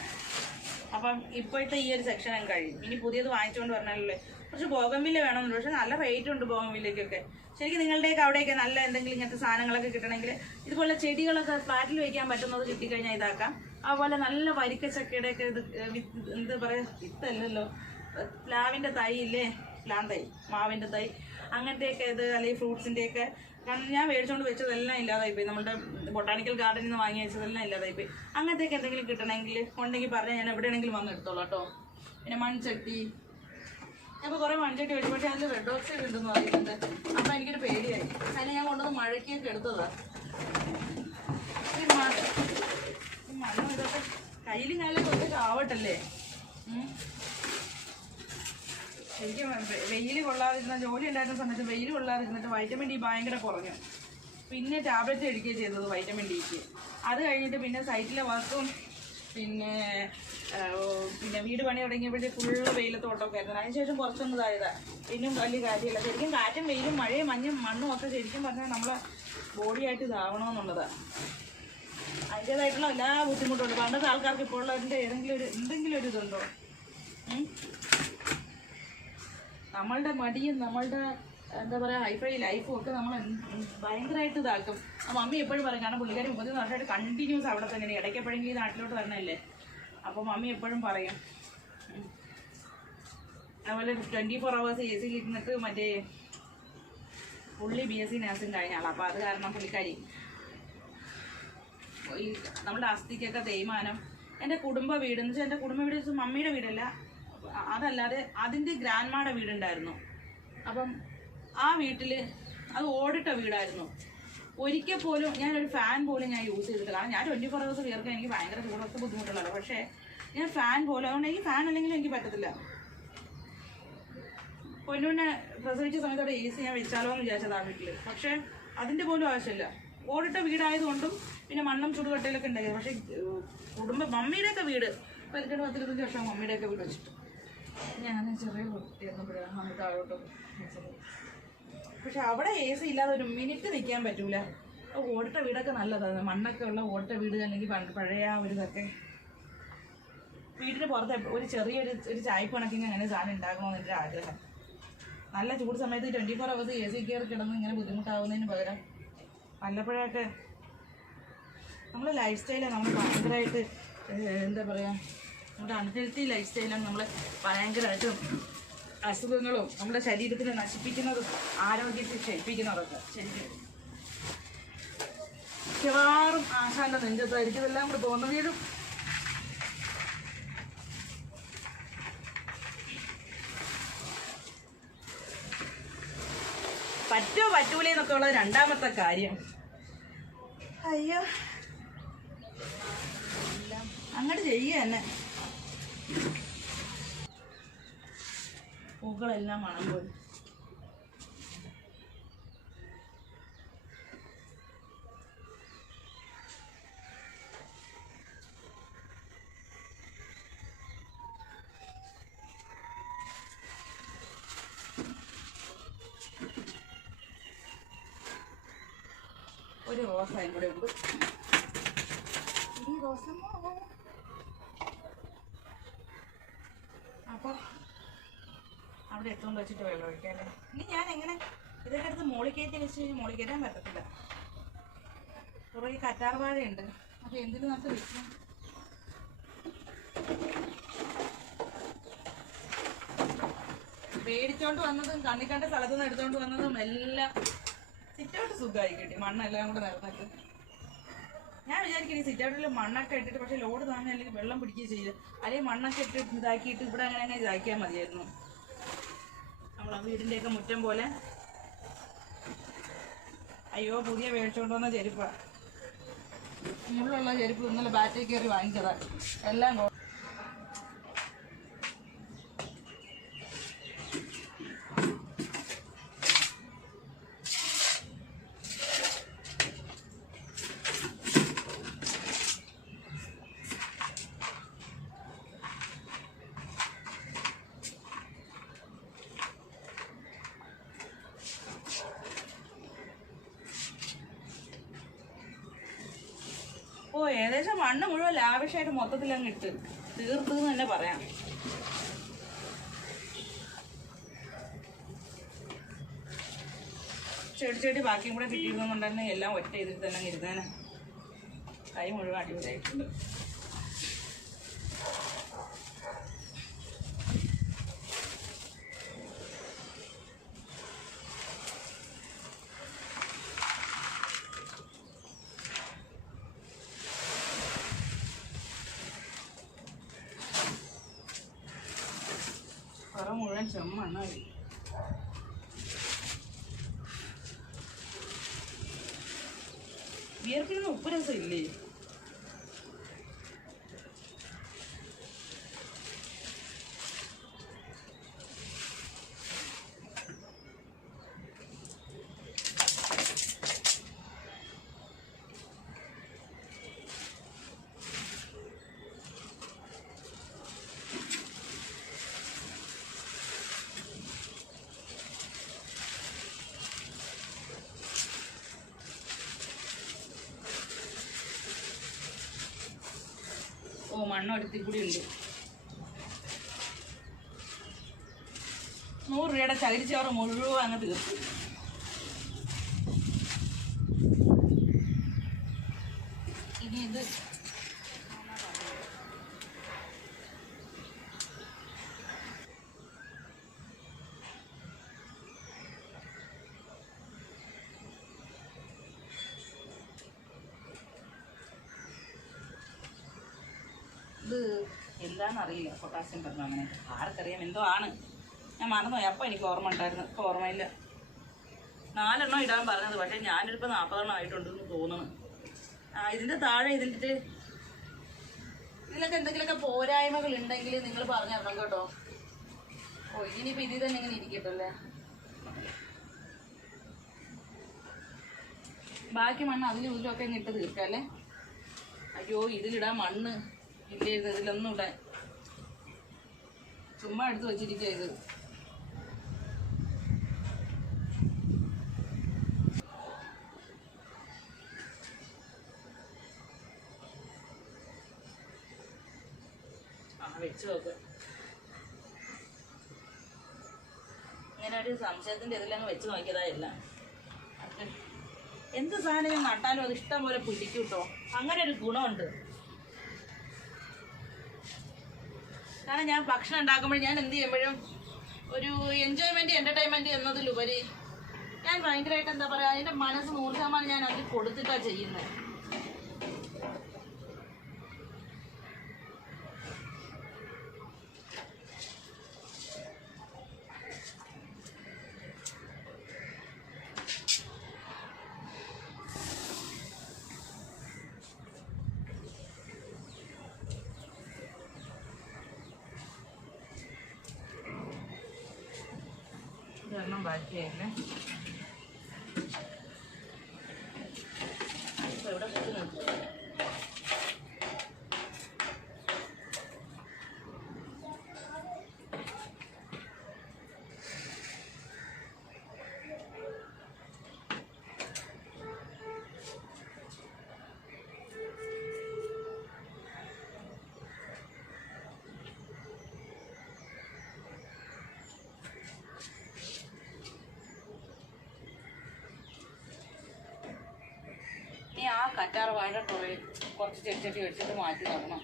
അപ്പം ഇപ്പോഴത്തെ ഈ ഒരു സെക്ഷൻ അങ്ങ് കഴിയും. ഇനി പുതിയത് വാങ്ങിച്ചുകൊണ്ട് പറഞ്ഞാലല്ലേ. കുറച്ച് ബോഗൻവില്ല വേണമെന്നുള്ളൂ. പക്ഷെ നല്ല റേറ്റ് ഉണ്ട് ബോഗൻവില്ലയ്ക്കൊക്കെ. ശരിക്കും നിങ്ങളുടെയൊക്കെ അവിടെയൊക്കെ നല്ല എന്തെങ്കിലും ഇങ്ങനത്തെ സാധനങ്ങളൊക്കെ കിട്ടണമെങ്കിൽ ഇതുപോലെ ചെടികളൊക്കെ ഫ്ലാറ്റിൽ വയ്ക്കാൻ പറ്റുന്നത് കിട്ടിക്കഴിഞ്ഞാൽ ഇതാക്കാം. അതുപോലെ നല്ല വരിക്കച്ചക്കയുടെയൊക്കെ ഇത് എന്താ പറയുക, വിത്തല്ലല്ലോ, പ്ലാവിൻ്റെ തൈ ഇല്ലേ, പ്ലാൻ തൈ, മാവിൻ്റെ തൈ, അങ്ങനത്തെയൊക്കെ ഇത് അല്ലെങ്കിൽ ഫ്രൂട്ട്സിൻ്റെയൊക്കെ. കാരണം ഞാൻ മേടിച്ചുകൊണ്ട് വെച്ചതെല്ലാം ഇല്ലാതായിപ്പോയി. നമ്മുടെ ബൊട്ടാണിക്കൽ ഗാർഡനിൽ നിന്ന് വാങ്ങി വെച്ചതെല്ലാം ഇല്ലാതായിപ്പോയി. അങ്ങനത്തെയൊക്കെ എന്തെങ്കിലും കിട്ടണമെങ്കിൽ ഉണ്ടെങ്കിൽ പറഞ്ഞാൽ ഞാൻ എവിടെയാണെങ്കിലും വന്ന് എടുത്തോളാം കേട്ടോ. പിന്നെ മൺചട്ടി, അപ്പോൾ കുറേ മൺചട്ടി വെച്ചു. പക്ഷേ അതിൽ റെഡ് ഓക്സൈഡ് ഉണ്ടെന്ന് പറയുന്നുണ്ട്. അപ്പം എനിക്കൊരു പേടിയായി. അതിനെ ഞാൻ കൊണ്ടുവന്ന് മഴയ്ക്കൊക്കെ എടുത്തതാണ്. ഈ മണ്ണ് ഇതൊക്കെ കയ്യിലും കാലൊക്കെ ഒത്തിരി ആവട്ടല്ലേ. ശരിക്കും വെയിൽ കൊള്ളാതിരുന്ന ജോലി ഉണ്ടായിരുന്ന സമയത്ത് വെയിൽ കൊള്ളാതിരുന്നിട്ട് വൈറ്റമിൻ ഡി ഭയങ്കര കുറഞ്ഞു. പിന്നെ ടാബ്ലറ്റ് കഴിക്കുകയും ചെയ്തത് വൈറ്റമിൻ ഡിക്ക്. അത് കഴിഞ്ഞിട്ട് പിന്നെ സൈറ്റിലെ വർക്കും പിന്നെ വീട് പണി തുടങ്ങിയപ്പോഴേ ഫുള്ള് വെയിലത്തോട്ടമൊക്കെ ആയിരുന്നു. അതിനുശേഷം കുറച്ചൊന്നും ഇതായതാണ്. പിന്നും വലിയ കാര്യമില്ല. ശരിക്കും കാറ്റും വെയിലും മഴയും മഞ്ഞും മണ്ണും ഒക്കെ ശരിക്കും പറഞ്ഞാൽ നമ്മളെ ബോഡിയായിട്ട് ഇതാവണമെന്നുള്ളതാണ്. അതിൻ്റേതായിട്ടുള്ള എല്ലാ ബുദ്ധിമുട്ടുണ്ട്. പണ്ടത്തെ ആൾക്കാർക്ക് ഇപ്പോൾ ഉള്ളതിൻ്റെ എന്തെങ്കിലും ഒരു ഇതുണ്ടോ? നമ്മളുടെ മടിയും നമ്മളുടെ എന്താ പറയുക ഹൈഫൈ ലൈഫും ഒക്കെ നമ്മൾ ഭയങ്കരമായിട്ട് ഇതാക്കും. മമ്മി എപ്പോഴും പറയും, കാരണം പുള്ളിക്കാരി 30 വർഷമായിട്ട് കണ്ടിന്യൂസ് അവിടെ തന്നെയാണ്. ഇടയ്ക്ക് എപ്പോഴെങ്കിലും ഈ നാട്ടിലോട്ട് വരണല്ലേ. അപ്പോൾ മമ്മി എപ്പോഴും പറയും. അതുപോലെ 24 hours AC ഇരുന്നിട്ട് മറ്റേ പുള്ളി BSc നഴ്സിംഗ് കഴിഞ്ഞ ആളാണ്. അപ്പോൾ അത് കാരണം പുള്ളിക്കാരി ഈ നമ്മുടെ അസ്ഥിക്കൊക്കെ തേയ്മാനം. എൻ്റെ കുടുംബ വീട് എന്ന് വെച്ചാൽ എൻ്റെ കുടുംബ വീട് മമ്മിയുടെ വീടല്ല, അതല്ലാതെ അതിൻ്റെ ഗ്രാൻഡ്മായുടെ വീടുണ്ടായിരുന്നു. അപ്പം ആ വീട്ടിൽ അത് ഓടിട്ട വീടായിരുന്നു. ഒരിക്കൽ പോലും ഞാനൊരു ഫാൻ പോലും ഞാൻ യൂസ് ചെയ്തിട്ടില്ല. കാരണം ഞാൻ 24 hours കയറിക്കാൻ എനിക്ക് ഭയങ്കര ചൂടൊക്കെ ബുദ്ധിമുട്ടുള്ളതാണ്. പക്ഷേ ഞാൻ ഫാൻ പോലും, അതുകൊണ്ട് എനിക്ക് ഫാൻ അല്ലെങ്കിലും എനിക്ക് പറ്റത്തില്ല. പൊന്നുവിനെ പ്രസവിച്ച സമയത്തോടെ AC ഞാൻ വെച്ചാലോ എന്ന് വിചാരിച്ചത് ആ വീട്ടിൽ. പക്ഷേ അതിൻ്റെ പോലും ആവശ്യമില്ല. ഓടിട്ട വീടായതുകൊണ്ടും പിന്നെ മണ്ണും ചുടുകട്ടയിലൊക്കെ ഉണ്ടായിരുന്നു. പക്ഷേ മമ്മിയുടെയൊക്കെ വീട് 10-25 വർഷം മമ്മിയുടെയൊക്കെ വീട് വെച്ചിട്ട് ഞാൻ ചെറിയ കുട്ടിയായിരുന്നപ്പോഴാണ് നമ്മൾ താഴോട്ട് വെച്ചത്. പക്ഷെ അവിടെ AC ഇല്ലാതെ ഒരു മിനിറ്റ് നിൽക്കാൻ പറ്റൂല. ഓടിട്ട വീടൊക്കെ നല്ലതാണ്. മണ്ണൊക്കെ ഉള്ള ഓടിട്ട വീട് അല്ലെങ്കിൽ പഴയ ഒരു ഇതൊക്കെ. വീടിന് പുറത്ത് ഒരു ചെറിയൊരു ചായപ്പ് കണക്കിന് അങ്ങനെ സാധനം ഉണ്ടാക്കണമെന്ന് എൻ്റെ ആഗ്രഹം. നല്ല ചൂട് സമയത്ത് 24 hours AC കയറി കിടന്ന് ഇങ്ങനെ ബുദ്ധിമുട്ടാവുന്നതിന് പകരം വല്ലപ്പോഴൊക്കെ നമ്മുടെ ലൈഫ് സ്റ്റൈലാണ് നമ്മൾ ഭയങ്കരമായിട്ട് എന്താ പറയുക, നമ്മുടെ അൺഹെൽത്തി ലൈഫ് സ്റ്റൈലാണ് നമ്മൾ ഭയങ്കരമായിട്ടും അസുഖങ്ങളും നമ്മുടെ ശരീരത്തിന് നശിപ്പിക്കുന്നതും ആരോഗ്യത്തെ ക്ഷയിപ്പിക്കുന്നതൊക്കെ. ശരിക്കും മിക്കവാറും ആശാന്റെ നെഞ്ചത്തായിരിക്കും ഇതെല്ലാം കൂടെ പോകുന്ന വീടും. പറ്റൂലേ എന്നൊക്കെ ഉള്ളത് രണ്ടാമത്തെ കാര്യം. അയ്യോ, അങ്ങോട്ട് ചെയ്യുക തന്നെ. പൂക്കളെല്ലാം മണം പോയി. ഒരു റോസായും കൂടെ ഉണ്ട്. ഈ റോസ അപ്പോൾ അവിടെ എത്തുകൊണ്ട് വെച്ചിട്ട് വെള്ളം ഒഴിക്കാല്ലേ. ഇനി ഞാൻ എങ്ങനെ ഇതൊക്കെ എടുത്ത് മോളിൽ കയറ്റി വെച്ച് കഴിഞ്ഞാൽ മോളിൽ കയറ്റാൻ പറ്റത്തില്ല. കുറേ കറ്റാർ വാഴയുണ്ട്. അപ്പോൾ എന്തിനു നമുക്ക് വെക്കണം. പേടിച്ചോണ്ട് വന്നതും കണ്ണി കണ്ട സ്ഥലത്തു നിന്ന് എടുത്തോണ്ട് വന്നതും എല്ലാം സിറ്റൗട്ട് സുഖമായി കിട്ടി. മണ്ണെല്ലാം കൂടെ നിറഞ്ഞിട്ട് ഞാൻ വിചാരിക്കും ഈ സിറ്റൗട്ടിൽ മണ്ണൊക്കെ ഇട്ടിട്ട്, പക്ഷേ ലോഡ് താങ്ങി അല്ലെങ്കിൽ വെള്ളം പിടിക്കുകയും ചെയ്യില്ല. അല്ലെങ്കിൽ മണ്ണൊക്കെ ഇട്ട് ഇതാക്കിയിട്ട് ഇവിടെ അങ്ങനെ ഇതാക്കിയാൽ മതിയായിരുന്നു. നമ്മളെ വീടിൻ്റെയൊക്കെ മുറ്റം പോലെ. അയ്യോ, പുതിയ മേടിച്ചോണ്ട് വന്ന ചെരുപ്പാണ്. മുള്ളുള്ള ചെരുപ്പ് ഇന്നലെ ബാറ്റിൽ കയറി വാങ്ങിച്ചതാണ്. എല്ലാം ഏകദേശം മണ്ണ് മുഴുവൻ ലാവിഷായിട്ട് മൊത്തത്തിൽ അങ്ങ് ഇട്ട് തീർത്തെന്ന് തന്നെ പറയാം. ചെടി ബാക്കിയും കൂടെ കിട്ടിയിരുന്നുണ്ടെങ്കിൽ എല്ലാം ഒറ്റ ചെയ്തിട്ട് തന്നെ ഇരുന്നേനെ. കൈ മുഴുവൻ അടിപൊളിയായിട്ടുണ്ട്. മുഴുവൻ ചെമ്മണ്ണായി. വിയർപ്പിന് ഉപ്പ് രസം ഇല്ലേ? ഓ മണ്ണൊരുത്തി കൂടി ഉണ്ട്. 100 രൂപയുടെ ചകിരിച്ചോറ് മുഴുവൻ അങ്ങ് തീർത്തു. ഇനി ഇത് എന്താണെന്നറിയില്ല. പൊട്ടാസ്യം പറഞ്ഞു അങ്ങനെ ആർക്കറിയാം, എന്തോ ആണ്. ഞാൻ മറന്നുപോയി. അപ്പം എനിക്ക് ഓർമ്മ ഉണ്ടായിരുന്നു, ഇപ്പോൾ ഓർമ്മയില്ല. 4 എണ്ണം ഇടാൻ പറഞ്ഞത്, പക്ഷേ ഞാനിപ്പോൾ 40 എണ്ണം ആയിട്ടുണ്ടെന്ന് തോന്നുന്നു. ഇതിൻ്റെ താഴെ ഇതിലൊക്കെ എന്തെങ്കിലുമൊക്കെ പോരായ്മകൾ ഉണ്ടെങ്കിൽ നിങ്ങൾ പറഞ്ഞു തരണം കേട്ടോ. ഓ ഇനിയിപ്പോൾ ഇതിൽ തന്നെ ഇങ്ങനെ ഇരിക്കട്ടല്ലേ. ബാക്കി മണ്ണ് അതിലും ഇതിലൊക്കെ ഇട്ട് തീർക്കാം അല്ലേ. അയ്യോ ഇതിലിടാൻ മണ്ണ് ഇല്ലേ, ഇതിലൊന്നും ഇടാൻ. ചുമ്മാ എടുത്ത് വെച്ചിരിക്കുക ഇത്. വെച്ച് നോക്ക്. ഇങ്ങനെ ഒരു സംശയത്തിൻ്റെ ഇതിലങ്ങ് വെച്ച് നോക്കിയതായില്ല. എന്ത് സാധനം നട്ടാലും അത് ഇഷ്ടം പോലെ പിടിക്കും കേട്ടോ. അങ്ങനെ ഒരു ഗുണമുണ്ട്. കാരണം ഞാൻ ഭക്ഷണം ഉണ്ടാക്കുമ്പോൾ ഞാൻ എന്ത് ചെയ്യുമ്പോഴും ഒരു എൻജോയ്മെൻറ്റ് എൻ്റർടൈൻമെൻറ്റ് എന്നതിലുപരി ഞാൻ ഭയങ്കരമായിട്ട് എന്താ പറയുക, അതിൻ്റെ മനസ്സ് 100% ഞാൻ അതിൽ കൊടുത്തിട്ടാണ് ചെയ്യുന്നത്. ഇതൊന്നും ബാക്കിയായില്ലേ. ഇപ്പം ഇവിടെ നിൽക്കുന്നുണ്ട്. ആ കറ്റാർ വാഴ കുറച്ച് ചെടിച്ചട്ടി വെച്ചിട്ട് മാറ്റി നടണം.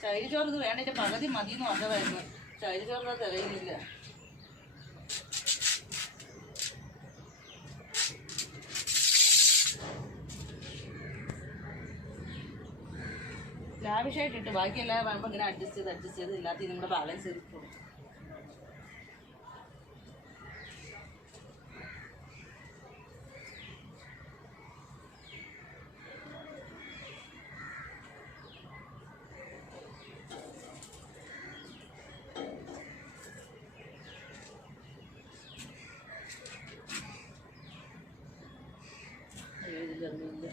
ചകിരിച്ചോറ് ഇത് വേണ്ട, പകുതി മതി എന്ന് പറഞ്ഞതായിരുന്നു. ചകിരിച്ചോറ് തികയുന്നില്ല. ലാവിഷായിട്ടിട്ട് ബാക്കിയെല്ലാം വേണമെങ്കിൽ ഇങ്ങനെ അഡ്ജസ്റ്റ് ചെയ്ത് എല്ലാത്തിനും കൂടെ ബാലൻസ് ചെയ്തിട്ടുള്ളൂ. ഇതിലൊന്നുമില്ല.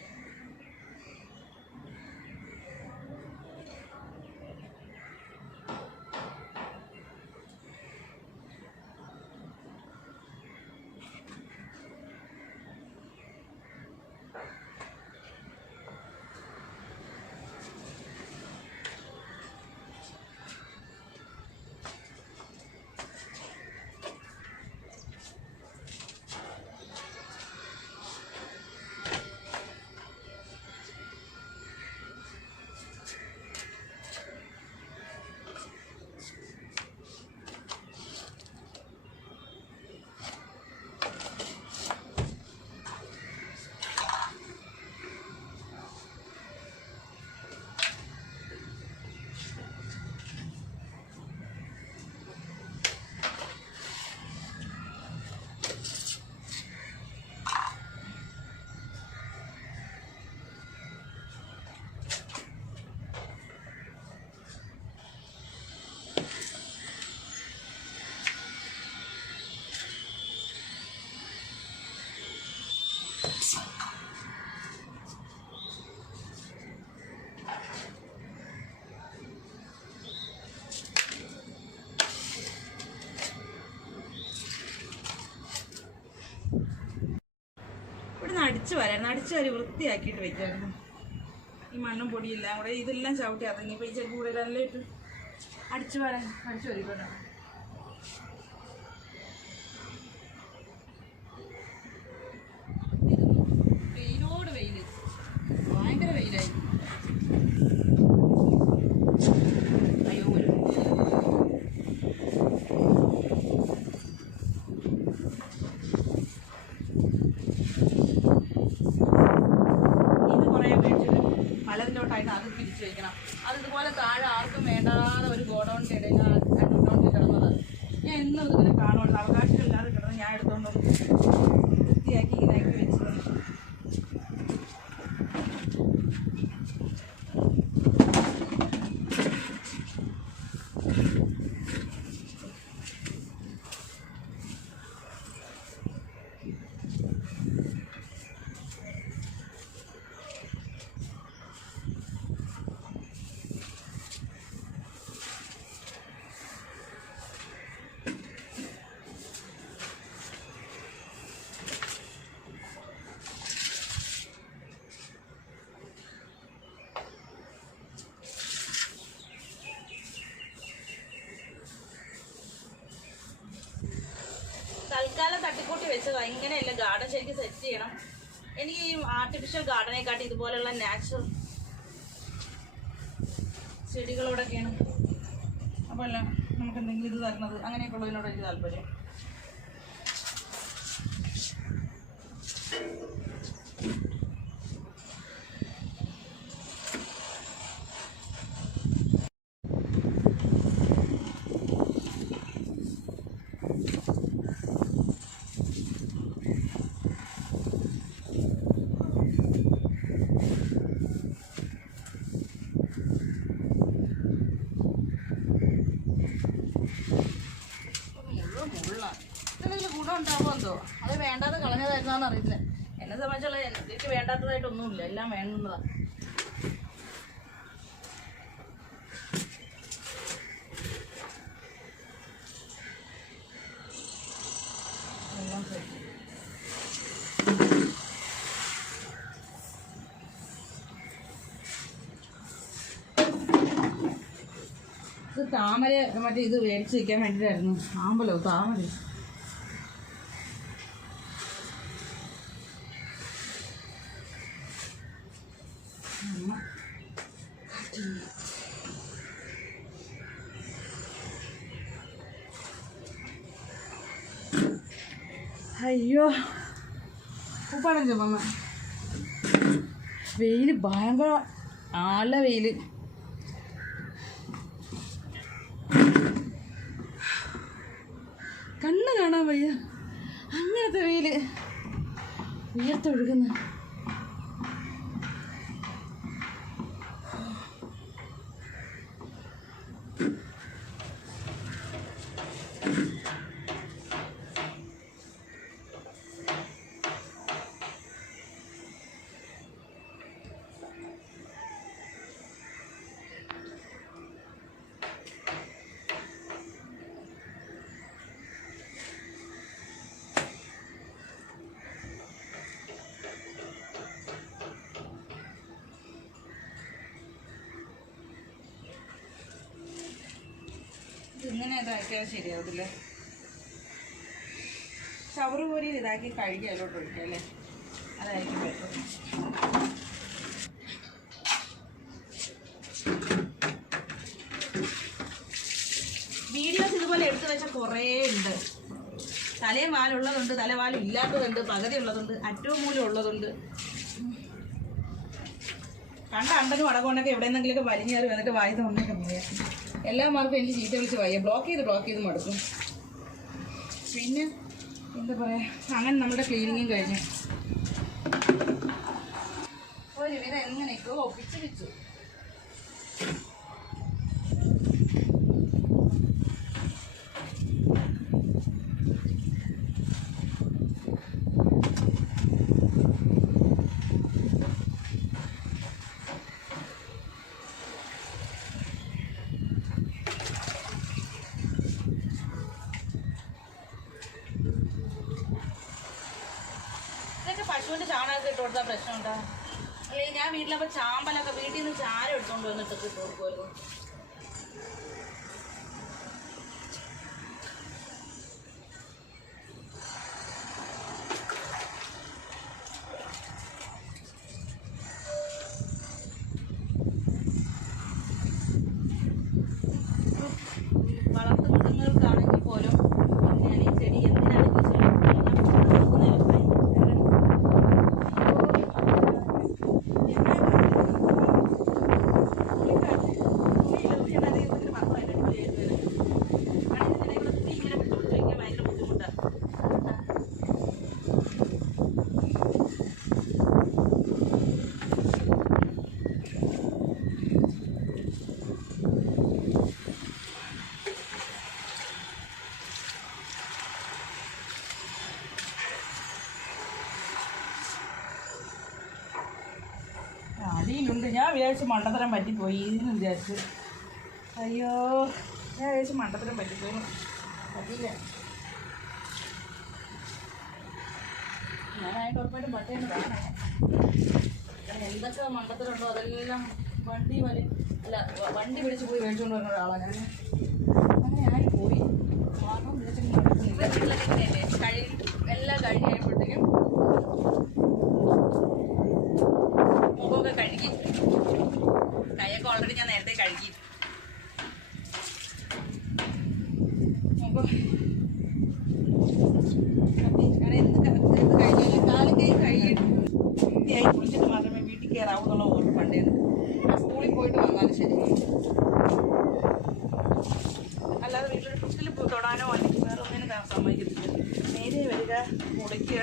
ഇവിടുന്ന് അടിച്ചു വരായിരുന്നു, അടിച്ചു വരി വൃത്തിയാക്കിയിട്ട് വെക്കായിരുന്നു. ഈ മണ്ണും പൊടിയെല്ലാം കൂടെ ഇതെല്ലാം ചവിട്ടി ഇറങ്ങിയപ്പോൾ ഈ ചെക്ക് കൂടെ എല്ലാം ഇട്ട് അടിച്ചു വരിക്കണം. വെയിലോട് വെയിൽ, ഭയങ്കര വെയിലായി. അയ്യോ ഒരു പലതിലോട്ടായിട്ട് അത് പിരിച്ചു വയ്ക്കണം. അത് ഇതുപോലെ താഴെ ആർക്കും വേണ്ടാതെ ഒരു ഗോഡൗണിൻ്റെ ഇടയിൽ ഗോഡൗണിൽ കിടന്നത് ഞാൻ എന്നും ഇതിങ്ങനെ കാണുള്ളൂ. അവകാശമില്ലാതെ കിടന്ന് ഞാൻ എടുത്തോണ്ട് വൃത്തിയാക്കി ഇതാക്കി വെച്ചത്. തൽക്കാലം തട്ടിക്കൂട്ടി വെച്ചതാ. ഇങ്ങനെയല്ല ഗാർഡൻ ശരിക്കും സെറ്റ് ചെയ്യണം. എനിക്ക് ഈ ആർട്ടിഫിഷ്യൽ ഗാർഡനെക്കാട്ടി ഇതുപോലെയുള്ള നാച്ചുറൽ ചെടികളോടൊക്കെയാണ് അപ്പോൾ അല്ല നമുക്ക് എന്തെങ്കിലും ഇത് തരുന്നത്, അങ്ങനെയൊക്കെ ഉള്ളതിനോട് എനിക്ക് താല്പര്യം. എന്തെങ്കിലും ഗുണം ഉണ്ടാവുമോ എന്തോ, അത് വേണ്ടാതെ കളഞ്ഞതായിരുന്നാന്ന് അറിയില്ല. എന്നെ സംബന്ധിച്ചുള്ള എനിക്ക് വേണ്ടാത്തതായിട്ടൊന്നുമില്ല, എല്ലാം വേണ്ടുന്നതാണ്. ഇത് താമര മറ്റേ ഇത് മേടിച്ച് വയ്ക്കാൻ വേണ്ടിയിട്ടായിരുന്നു. ആമ്പലോ താമര. അയ്യോ ഉപ്പാണല്ലോ മമ്മ. വെയിൽ ഭയങ്കര ആള വെയിൽ. കണ്ണ് കാണാൻ വയ്യ, അങ്ങനത്തെ വെയിൽ ഉയർത്തൊഴുകുന്ന. ഇങ്ങനെ ഇതാക്കിയാൽ ശരിയാവത്തില്ല. ഷവർ പോലെ ഇതാക്കി കഴുകി അതിലോട്ട് ഒഴിക്കാം അല്ലേ, അതായിരിക്കും ബെറ്റർ. വീഡിയോസ് ഇതുപോലെ എടുത്തു വെച്ചാൽ കുറേ ഉണ്ട്. തലയും വാലുള്ളതുണ്ട്, തലവാലും ഇല്ലാത്തതുണ്ട്, പകുതി ഉള്ളതുണ്ട്, അറ്റവും മൂലം ഉള്ളതുണ്ട്. കണ്ട അണ്ടനും അടകൊണ്ടൊക്കെ എവിടെ നിന്നെങ്കിലൊക്കെ വലിഞ്ഞേറി വന്നിട്ട് വായി തോന്നൊക്കെ പറയാം. എല്ലാമാർക്കും എനിക്ക് ചീത്ത വിളിച്ച് വയ്യ. ബ്ലോക്ക് ചെയ്ത് മടുക്കും. പിന്നെ എന്താ പറയുക, അങ്ങനെ നമ്മുടെ ക്ലീനിങ്ങും കഴിഞ്ഞു. ഒരുവിധം എങ്ങനെയൊക്കെയോ ഒപ്പിച്ച് വെച്ചു. പശുവിൻ്റെ ചാണകമൊക്കെ ഇട്ട് കൊടുത്താൽ പ്രശ്നമുണ്ടോ? അല്ലെങ്കിൽ ഞാൻ വീട്ടിലപ്പോൾ ചാമ്പലൊക്കെ വീട്ടിൽ നിന്ന് ചാരം എടുത്തുകൊണ്ട് വന്നിട്ടൊക്കെ ഇട്ട് കൊടുക്കുമല്ലോ. വളർത്തുമൃഗങ്ങൾക്കാണെങ്കിൽ പോലും ഞാൻ ഈ ചെടി എന്തിനാണ് അടിയിലുണ്ട്. ഞാൻ വിചാരിച്ച് മണ്ടത്തരം പറ്റിപ്പോയി എന്ന് വിചാരിച്ചു. അയ്യോ, ഞാൻ വിചാരിച്ച് മണ്ടത്തരം പറ്റിപ്പോയി. പറ്റില്ല. ഞാനായിട്ട് ഉറപ്പായിട്ടും പട്ടേന്ന് കാണാം. എന്തൊക്കെ മണ്ടത്തരമുണ്ടോ അതെല്ലാം വണ്ടി പിടിച്ച് പോയി മേടിച്ചുകൊണ്ട് വരുന്ന ഒരാളാണ് ഞാൻ. അങ്ങനെ ആയി പോയി. മാർഗം വിളിച്ചിട്ട് നടക്കുന്നില്ല. എല്ലാം കഴിഞ്ഞ് കഴിയുമ്പോഴത്തേക്കും മുഖമൊക്കെ കഴുകി. കൈയൊക്കെ ഓൾറെഡി ഞാൻ നേരത്തെ കഴുകി. അപ്പോൾ എന്ത് കഴിഞ്ഞാലും കാലക്കൈ കഴുകിയിട്ട് വൃത്തിയായി കുളിച്ചിട്ട് മാത്രമേ വീട്ടിൽ കയറാവൂന്നുള്ള ഓർമ്മ പണ്ടേന്ന്. ആ സ്കൂളിൽ പോയിട്ട് വന്നാലും ശരി. അല്ലാതെ വീട്ടിലൊരു ഫുഡിൽ തൊടാനോ അല്ലെങ്കിൽ വേറെ ഒന്നിനും സമ്മതിക്കത്തില്ല. നേരെ വരിക, മുടയ്ക്കുക.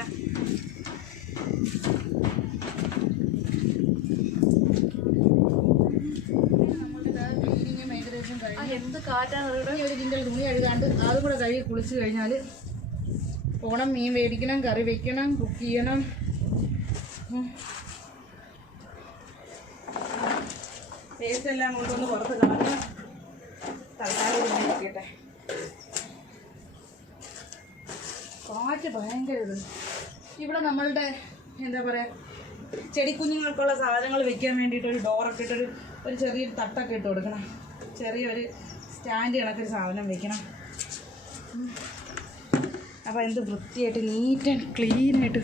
എന്ത് കാറ്റാണ് ഒരു കിൻഡൽ തുണി കഴുകാണ്ട് അതും കൂടെ കഴുകി കുളിച്ച് കഴിഞ്ഞാൽ പോണം. മീൻ മേടിക്കണം, കറി വെക്കണം, കുക്ക് ചെയ്യണം. ടേസ്റ്റ് എല്ലാം കൊണ്ടൊന്ന് പുറത്ത് കളഞ്ഞ് തൽക്കാലം ഇരിക്കട്ടെ. കാറ്റ് ഭയങ്കര ഇത്. ഇവിടെ നമ്മളുടെ എന്താ പറയുക, ചെടിക്കുഞ്ഞുങ്ങൾക്കുള്ള സാധനങ്ങൾ വെക്കാൻ വേണ്ടിയിട്ട് ഒരു ഡോറൊക്കെ ഇട്ടൊരു ചെറിയൊരു തട്ടൊക്കെ ഇട്ട് കൊടുക്കണം. ചെറിയൊരു സ്റ്റാൻഡ് കണക്കൊരു സാധനം വെക്കണം. അപ്പോൾ എന്ത് വൃത്തിയായിട്ട് നീറ്റ് ആൻഡ് ക്ലീനായിട്ട്.